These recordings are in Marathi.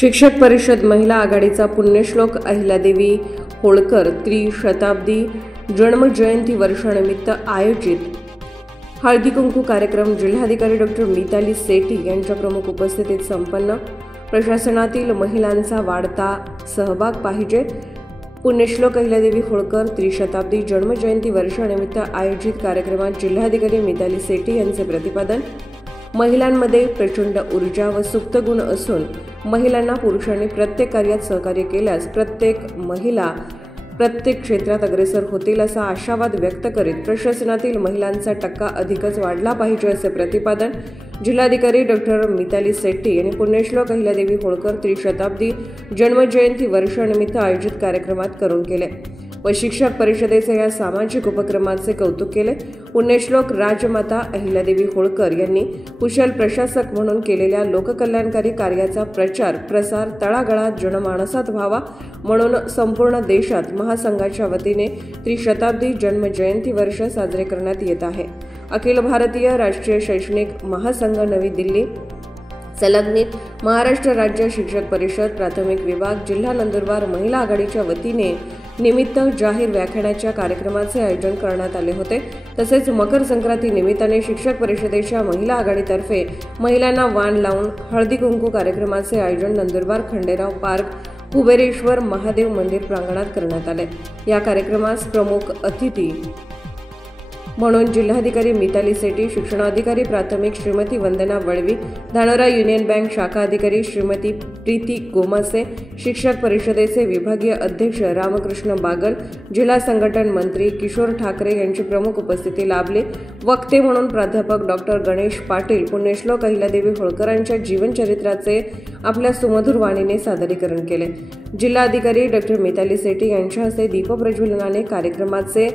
शिक्षक परिषद महिला आघाडीचा पुण्यश्लोक अहिल्यादेवी होळकर त्रिशताब्दी जन्मजयंती वर्षानिमित्त आयोजित हळदी कुंकू कार्यक्रम जिल्हाधिकारी डॉ. मिताली सेठी यांच्या प्रमुख उपस्थितीत संपन्न। प्रशासनातील महिलांचा वाढता सहभाग पाहिजे। पुण्यश्लोक अहिल्यादेवी होळकर त्रिशताब्दी जन्मजयंती वर्षानिमित्त आयोजित कार्यक्रमात जिल्हाधिकारी मिताली सेठी यांचे प्रतिपादन। महिलांमध्ये प्रचंड ऊर्जा व सुप्त गुण असून महिलांना पुरुषांनी प्रत्येक कार्यात सहकार्य केल्यास प्रत्येक महिला प्रत्येक क्षेत्रात अग्रेसर होतील असा आशावाद व्यक्त करीत प्रशासनातील महिलांचा टक्का अधिकच वाढला पाहिजे असे प्रतिपादन जिल्हाधिकारी डॉ. मिताली सेठी यांनी पुण्यश्लोक अहिल्यादेवी होळकर त्रिशताब्दी जन्मजयंती वर्षानिमित्त आयोजित कार्यक्रमात करून केले व शिक्षक परिषदेचे या सामाजिक उपक्रमाचे कौतुक केले। पुण्यश्लोक राजमाता अहिल्यादेवी होळकर यांनी कुशल प्रशासक म्हणून केलेल्या लोककल्याणकारी कार्याचा प्रचार प्रसार तळागाळात जनमानसात व्हावा म्हणून संपूर्ण देशात महासंघाच्या वतीने त्रिशताब्दी जन्मजयंती वर्ष साजरे करण्यात येत आहे। अखिल भारतीय राष्ट्रीय शैक्षणिक महासंघ नवी दिल्ली संलग्नित महाराष्ट्र राज्य शिक्षक परिषद प्राथमिक विभाग जिल्हा नंदुरबार महिला आघाडीच्या वतीने निमित्त जाहीर व्याख्यानाच्या कार्यक्रमाचे आयोजन करण्यात आले होते। तसेच मकर संक्रांती निमित्ताने शिक्षक परिषदेच्या महिला आघाडीतर्फे महिलांना वाण लावून हळदी कुंकू कार्यक्रमाचे आयोजन नंदुरबार खंडेराव पार्क कुबेरेश्वर महादेव मंदिर प्रांगणात करण्यात आले। या कार्यक्रमास प्रमुख अतिथी म्हणून जिल्हाधिकारी मिताली सेठी, शिक्षणाधिकारी प्राथमिक श्रीमती वंदना वळवी, धानोरा युनियन बँक शाखा अधिकारी श्रीमती प्रीती गोमासे, शिक्षक परिषदेचे विभागीय अध्यक्ष रामकृष्ण बागल, जिल्हा संघटन मंत्री किशोर ठाकरे यांची प्रमुख उपस्थिती लाभली। वक्ते म्हणून प्राध्यापक डॉ. गणेश पाटील पुण्यश्लोक अहिल्यादेवी होळकरांच्या जीवनचरित्राचे आपल्या सुमधुर वाणीने सादरीकरण केले। जिल्हाधिकारी डॉ. मिताली सेठी यांच्या हस्ते दीपप्रज्वलनाने कार्यक्रमाचे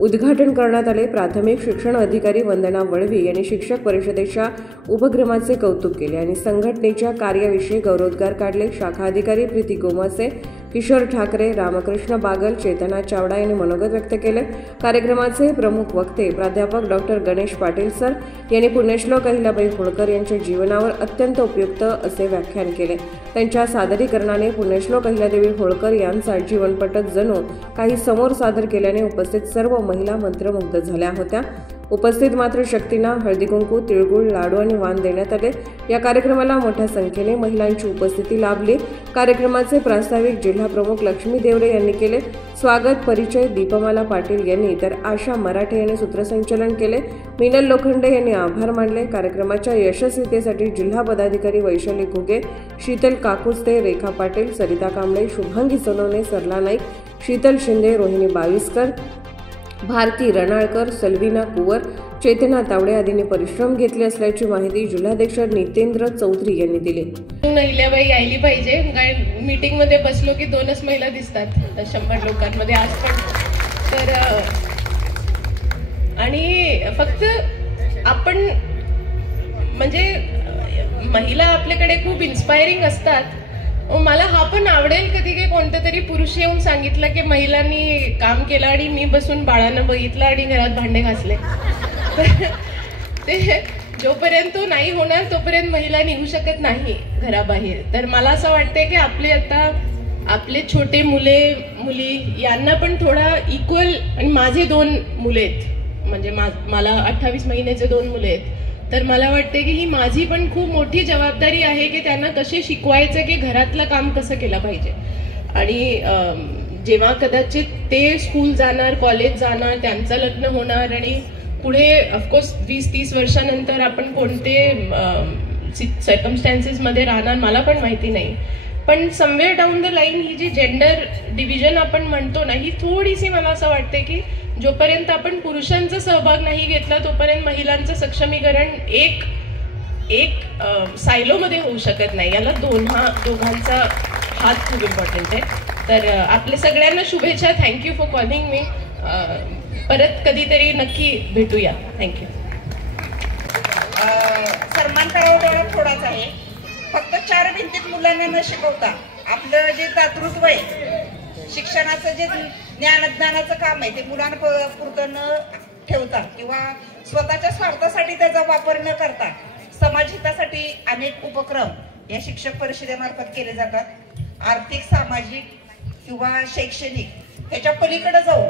उद्घाटन करण्यात आले। प्राथमिक शिक्षण अधिकारी वंदना वळवी यांनी शिक्षक परिषदेच्या उपक्रमाचे कौतुक केले आणि संघटनेच्या कार्याविषयी गौरवोद्गार काढले। शाखा अधिकारी प्रीती गोमासे, किशोर ठाकरे, रामकृष्ण बागल, चेतना चावडा यांनी मनोगत व्यक्त केले। कार्यक्रमाचे प्रमुख वक्ते प्राध्यापक डॉ. गणेश पाटील सर यांनी पुण्यश्लोक अहिल्याबाई होळकर यांच्या जीवनावर अत्यंत उपयुक्त असे व्याख्यान केले। त्यांच्या सादरीकरणाने पुण्यश्लोक अहिल्यादेवी होळकर यांचा जीवनपटच जणू काही समोर सादर केल्याने उपस्थित सर्व महिला मंत्रमुग्ध झाल्या होत्या। उपस्थित मात्र शक्तींना हळदी कुंकू, तिळगुळ, लाडू आणि वाण देण्यात आले। या कार्यक्रमाला मोठ्या संख्येने महिलांची उपस्थिती लाभली। कार्यक्रमाचे प्रास्ताविक जिल्हा प्रमुख लक्ष्मी देवरे यांनी केले। स्वागत परिचय दीपमाला पाटील यांनी तर आशा मराठे यांनी सूत्रसंचालन केले। मीनल लोखंडे यांनी आभार मानले। कार्यक्रमाच्या यशस्वीतेसाठी जिल्हा पदाधिकारी वैशाली घुगे, शीतल काकुस्ते, रेखा पाटील, सरिता कांबळे, शुभांगी सोनवणे, सरला नाईक, शीतल शिंदे, रोहिणी बाविस्कर, भारती रणाळकर, सलविना कुवर, चेतना तावडे आदींनी परिश्रम घेतले असल्याची माहिती जिल्हाध्यक्ष नितेंद्र चौधरी यांनी दिली। अहिल्याबाई यायली पाहिजे। मीटिंग मध्ये बसलो की दोनच महिला दिसतात 100 लोकांमध्ये आज पण। तर आणि फक्त आपण म्हणजे महिला आपल्याकडे खूप इन्स्पायरिंग असतात। मला हा पण आवडेल कधी की कोणतं तरी पुरुष येऊन सांगितलं की महिलांनी काम केलं आणि मी बसून बाळांना बघितलं आणि घरात भांडे घासले। ते जोपर्यंत तो नाही होणार तोपर्यंत महिला निघू शकत नाही घराबाहेर। तर मला असं वाटतंय की आपले छोटे मुली यांना पण थोडा इक्वल, आणि माझे 2 मुले आहेत, म्हणजे मला 28 महिन्याचे 2 मुले आहेत। तर मला वाटते की ही माझी पण खूप मोठी जबाबदारी आहे की त्यांना कसे शिकवायचं की घरातलं काम कसं केलं पाहिजे। आणि जेव्हा कदाचित ते स्कूल जाणार, कॉलेज जाणार, त्यांचं लग्न होणार आणि पुढे ऑफकोर्स 20-30 वर्षानंतर आपण कोणते सर्कमस्टॅन्सेस मध्ये राहणार मला पण माहिती नाही। पण समवेअर डाऊन द लाईन ही जी जेंडर डिव्हिजन आपण म्हणतो ना, ही थोडीशी मला असं वाटते की जोपर्यंत आपण पुरुषांचा सहभाग नाही घेतला तोपर्यंत महिलांचं सक्षमीकरण एक सायलोमध्ये होऊ शकत नाही। याला दोघांचा हात खूप इम्पॉर्टंट आहे। तर आपल्या सगळ्यांना शुभेच्छा। Thank you for calling me. परत कधीतरी नक्की भेटूया। थँक्यू। सन्मान करावा थोडाच आहे। फक्त 4 भिंतीत मुलांना न शिकवता आपलं जे दातृत्व आहे, शिक्षणाचं जे ज्ञानाचं काम आहे ते मुलांपुरतं न ठेवता किंवा स्वतःच्या स्वार्थासाठी त्याचा वापर न करता समाजहितासाठी अनेक उपक्रम या शिक्षक परिषदेमार्फत केले जातात। आर्थिक, सामाजिक किंवा शैक्षणिक ह्याच्या पलीकडे जाऊन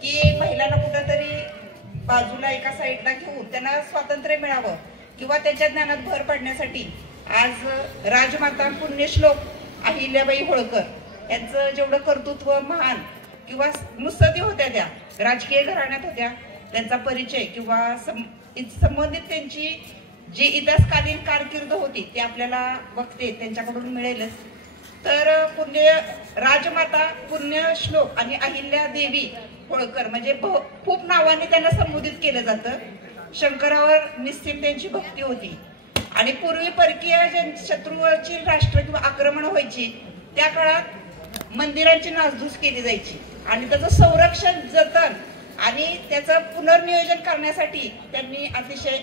की महिलांना कुठेतरी बाजूला एका साईडला घेऊन त्यांना स्वातंत्र्य मिळावं किंवा त्यांच्या ज्ञानात भर पडण्यासाठी आज राजमाता पुण्यश्लोक अहिल्याबाई होळकर यांचं जेवढं कर्तृत्व महान किंवा मुत्सदी होत्या, त्या राजकीय घराण्यात होत्या, त्यांचा परिचय किंवा संबंधित त्यांची जी इतिहासकालीन कारकीर्द होती ती आपल्याला बघते त्यांच्याकडून मिळेलच। तर राजमाता पुण्यश्लोक आणि अहिल्या देवी होळकर म्हणजे खूप नावाने त्यांना संबोधित केलं जातं। शंकरावर निश्चित त्यांची भक्ती होती आणि पूर्वी परकीय शत्रूची राष्ट्र किंवा आक्रमण व्हायची त्या काळात मंदिरांची नासधूस केली जायची आणि त्याचं संरक्षण, जतन आणि त्याचं पुनर्नियोजन करण्यासाठी त्यांनी अतिशय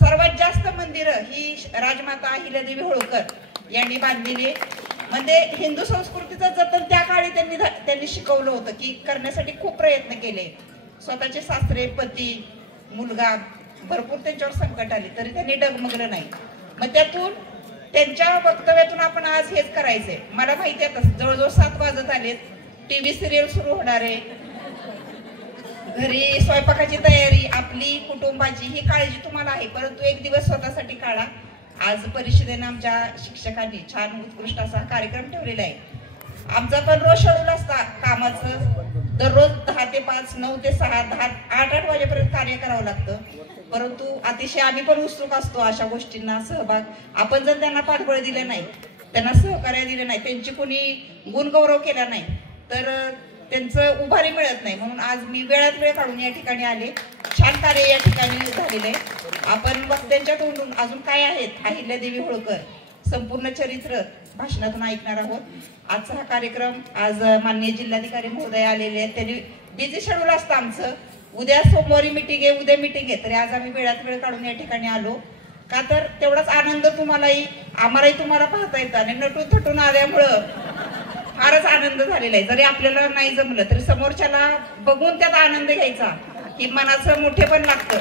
सर्वात जास्त मंदिरं ही राजमाता अहिल्यादेवी होळकर यांनी बांधलेली। म्हणजे हिंदू संस्कृतीचं जतन त्या काळी त्यांनी शिकवलं होतं की करण्यासाठी खूप प्रयत्न केले। स्वतःचे सासरे, पती, मुलगा भरपूर त्यांच्यावर संकट आले तरी त्यांनी डगमगलं नाही। मग त्यातून त्यांच्या वक्तव्यातून आपण आज हेच करायचंय। मला माहिती आहे जवळजवळ 7 वाजत आलेत, टीव्ही सिरियल सुरू होणार आहे, घरी स्वयंपाकाची तयारी, आपली कुटुंबाची ही काळजी तुम्हाला आहे, परंतु एक दिवस स्वतःसाठी काढा। आज परिषदेने आमच्या शिक्षकांनी छान उत्कृष्ट असा कार्यक्रम ठेवलेला आहे। आमचा पण रोज शेड्यूल असता कामाचं, दररोज 10 ते 5, 9 ते 6, 10, 8 वाजेपर्यंत कार्य करावं लागतं, परंतु अतिशय आम्ही पण उत्सुक असतो अशा गोष्टींना सहभाग। आपण जर त्यांना पाठबळ दिलं नाही, त्यांना सहकार्य दिलं नाही, त्यांची कोणी गुणगौरव केला नाही तर त्यांचं उभारी मिळत नाही। म्हणून आज मी वेळात वेळ काढून या ठिकाणी आले। छान कार्य या ठिकाणी झालेलं आहे। आपण वक्त्यांच्या तोंडून अजून काय आहेत अहिल्यादेवी होळकर संपूर्ण चरित्र भाषणातून ऐकणार आहोत। आजचा हा कार्यक्रम आज माननीय जिल्हाधिकारी महोदय आलेले आहेत, त्यांनी बिझी शेड्यूल असतं आमचं, उद्या सोमवारी मीटिंग आहे, उद्या मीटिंग आहे, तरी आज आम्ही वेळात वेळ काढून या ठिकाणी आलो का तर तेवढाच आनंद तुम्हालाही आम्हालाही तुम्हाला पाहता येतं आणि नटून थटून आल्यामुळं फारच आनंद झालेला आहे। जरी आपल्याला नाही जमलं तरी समोरच्याला बघून त्यात आनंद घ्यायचा ही मनाचं मोठे पण लागतं।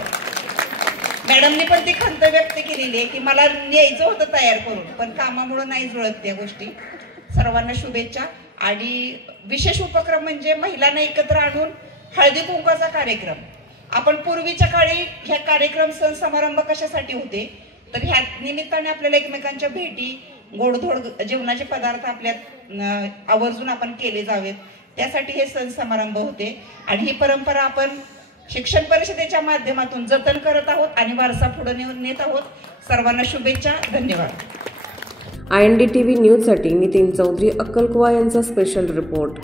मॅडमनी पण ती खंत व्यक्त केलेली आहे की मला न्यायचं होतं तयार करून, पण कामामुळे नाही जुळत त्या गोष्टी। सर्वांना शुभेच्छा। आणि विशेष उपक्रम म्हणजे महिलांना एकत्र आणून हळदी कुंकवाचा कार्यक्रम। आपण पूर्वीच्या काळी ह्या कार्यक्रम सण समारंभ कशासाठी होते तर ह्या निमित्ताने आपल्याला एकमेकांच्या भेटी, गोडधोड जेवणाचे पदार्थ आपल्यात आवर्जून आपण केले जावेत, त्यासाठी हे सण समारंभ होते। आणि ही परंपरा आपण शिक्षण परिषदेच्या माध्यमातून जतन करत आहोत आणि वारसा पुढे नेत आहोत। सर्वांना शुभेच्छा, धन्यवाद। IND TV न्यूजसाठी नितीन चौधरी, अक्कलकुवा यांचा स्पेशल रिपोर्ट।